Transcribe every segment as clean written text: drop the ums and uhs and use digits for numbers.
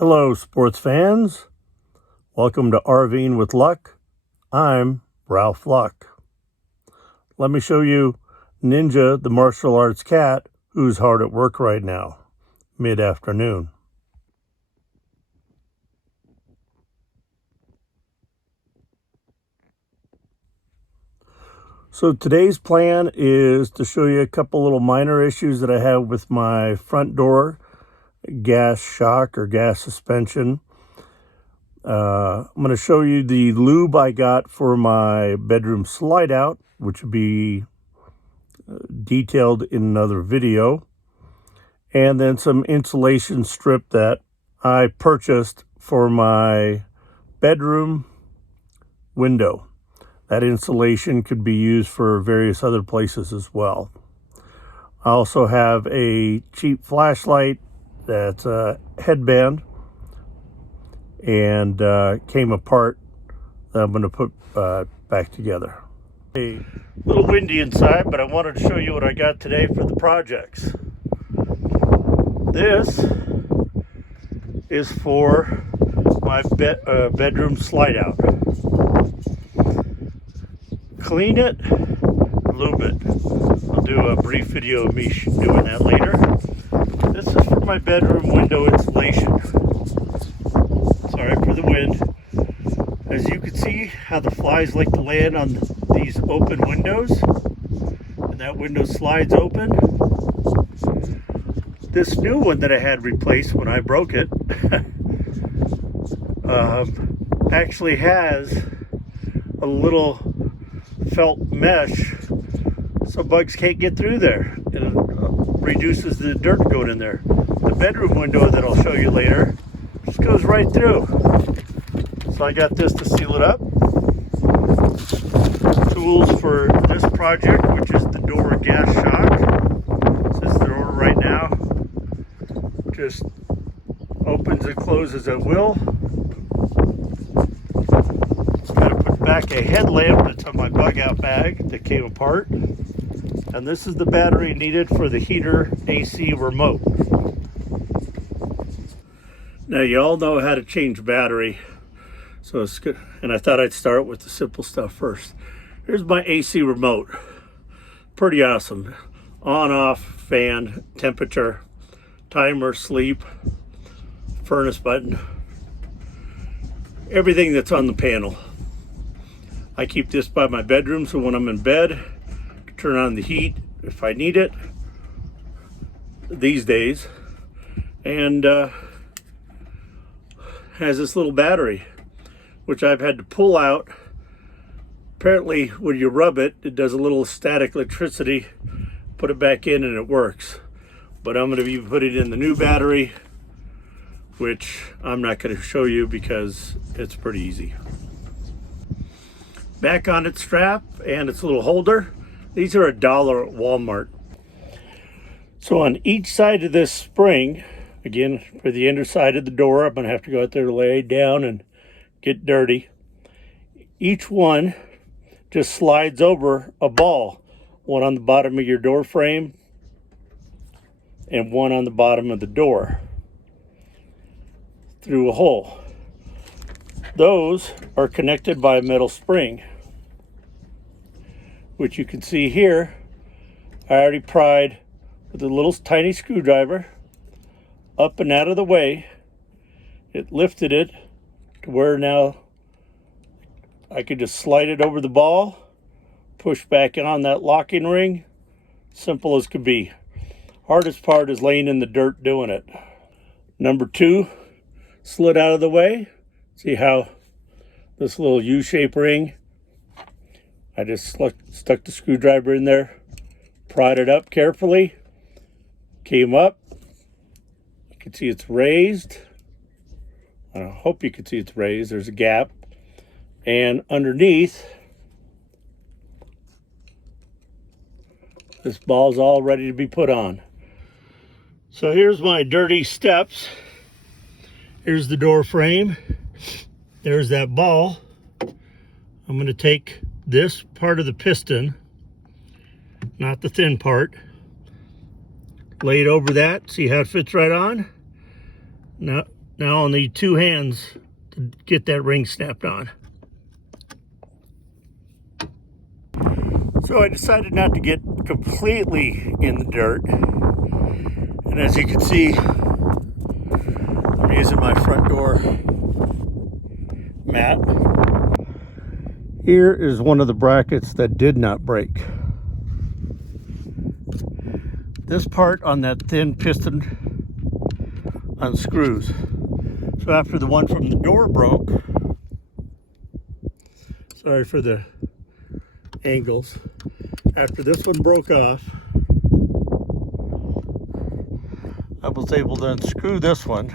Hello, sports fans. Welcome to RV'ing with Luck. I'm Ralph Luck. Let me show you Ninja, the martial arts cat, who's hard at work right now, mid-afternoon. So today's plan is to show you a couple little minor issues that I have with my front door gas shock or gas suspension. I'm going to show you the lube I got for my bedroom slide out, which will be detailed in another video, and then some insulation strip that I purchased for my bedroom window. That insulation could be used for various other places as well. I also have a cheap flashlight that's a headband and came apart that I'm going to put back together. A little windy inside, but I wanted to show you what I got today for the projects. This is for my bedroom slide out. Clean it, lube it. I'll do a brief video of me doing that later. This is for my bedroom window insulation. Sorry for the wind. As you can see how the flies like to land on these open windows, and that window slides open. This new one that I had replaced when I broke it actually has a little felt mesh so bugs can't get through there, and it reduces the dirt going in there. The bedroom window that I'll show you later just goes right through. So I got this to seal it up. Tools for this project, which is the door gas shock. This door right now just opens and closes at will. Got to put back a headlamp that's on my bug out bag that came apart. And this is the battery needed for the heater AC remote. Now you all know how to change battery, so it's good. And I thought I'd start with the simple stuff first. Here's my AC remote. Pretty awesome. On, off, fan, temperature, timer, sleep, furnace button, everything that's on the panel. I keep this by my bedroom, so when I'm in bed, turn on the heat if I need it these days. And has this little battery, which I've had to pull out. Apparently when you rub it, it does a little static electricity. Put it back in and it works. But I'm going to be putting in the new battery, which I'm not going to show you because it's pretty easy. Back on its strap and its little holder. These are $1 at Walmart. So on each side of this spring, again, for the underside of the door, I'm going to have to go out there to lay down and get dirty. Each one just slides over a ball. One on the bottom of your door frame and one on the bottom of the door through a hole. Those are connected by a metal spring, which you can see here. I already pried with a little tiny screwdriver up and out of the way. It lifted it to where now I could just slide it over the ball, push back on that locking ring. Simple as could be. Hardest part is laying in the dirt doing it. Number 2 slid out of the way. See how this little U-shaped ring, I just stuck the screwdriver in there, pried it up carefully, came up. You can see it's raised. I hope you can see it's raised. There's a gap. And underneath, this ball's all ready to be put on. So here's my dirty steps. Here's the door frame. There's that ball. I'm going to take this part of the piston, not the thin part, lay it over that, see how it fits right on. Now Now I'll need 2 hands to get that ring snapped on. So I decided not to get completely in the dirt. And as you can see, I'm using my front door mat. Here is one of the brackets that did not break. This part on that thin piston unscrews. So after the one from the door broke, sorry for the angles, after this one broke off, I was able to unscrew this one,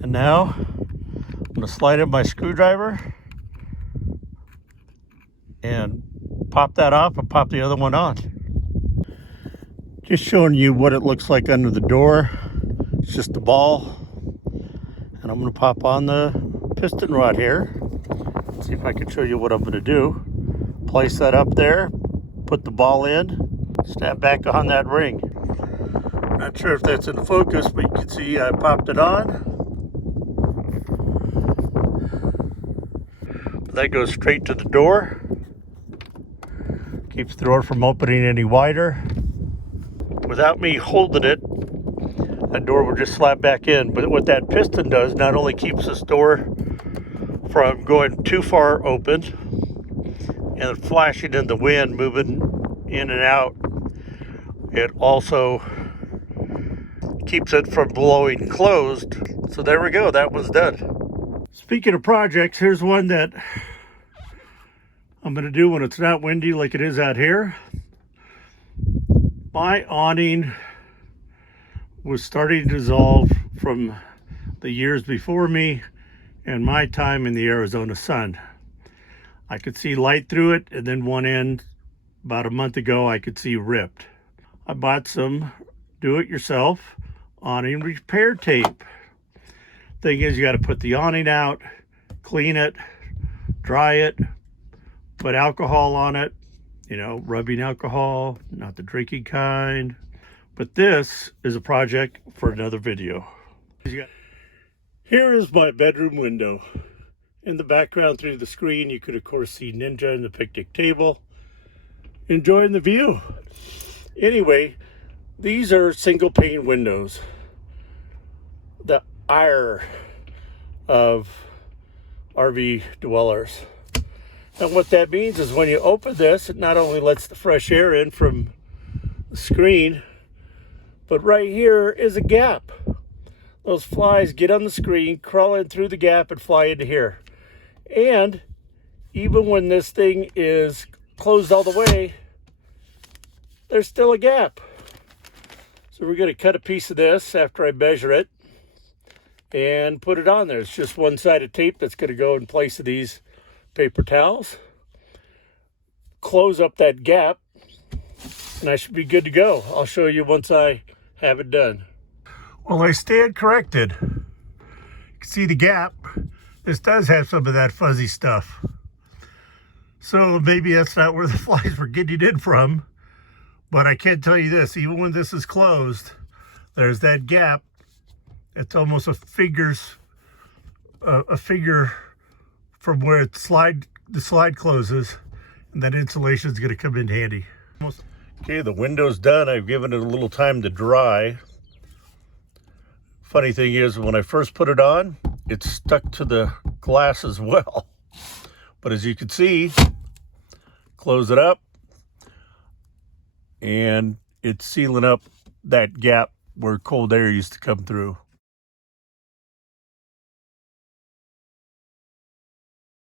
and now I'm going to slide in my screwdriver and pop that off and pop the other one on. Just showing you what it looks like under the door. It's just a ball, and I'm going to pop on the piston rod here. See if I can show you what I'm going to do. Place that up there, put the ball in, snap back on that ring. Not sure if that's in focus, but you can see I popped it on. That goes straight to the door. Keeps the door from opening any wider. Without me holding it, that door will just slap back in. But what that piston does, not only keeps this door from going too far open and flashing in the wind, moving in and out, it also keeps it from blowing closed. So there we go, that was done. Speaking of projects, here's one that I'm going to do when it's not windy like it is out here. My awning was starting to dissolve from the years before me and my time in the Arizona sun. I could see light through it, and then one end about a month ago I could see ripped. I bought some do-it-yourself awning repair tape. Thing is, you got to put the awning out, clean it, dry it, put alcohol on it, you know, rubbing alcohol, not the drinking kind. But this is a project for another video. Here is my bedroom window. In the background through the screen, you could of course see Ninja and the picnic table, enjoying the view. Anyway, these are single pane windows. The ire of RV dwellers. And what that means is when you open this, it not only lets the fresh air in from the screen, but right here is a gap. Those flies get on the screen, crawl in through the gap, and fly into here. And even when this thing is closed all the way, there's still a gap. So we're going to cut a piece of this after I measure it and put it on there. It's just one side of tape that's going to go in place of these paper towels. Close up that gap, and I should be good to go. I'll show you once I have it done. Well, I stand corrected. You can see the gap. This does have some of that fuzzy stuff. So maybe that's not where the flies were getting in from. But I can tell you this, even when this is closed, there's that gap. It's almost a figure from where the slide closes, and that insulation is going to come in handy. Okay, the window's done. I've given it a little time to dry. Funny thing is, when I first put it on, it stuck to the glass as well. But as you can see, close it up, and it's sealing up that gap where cold air used to come through.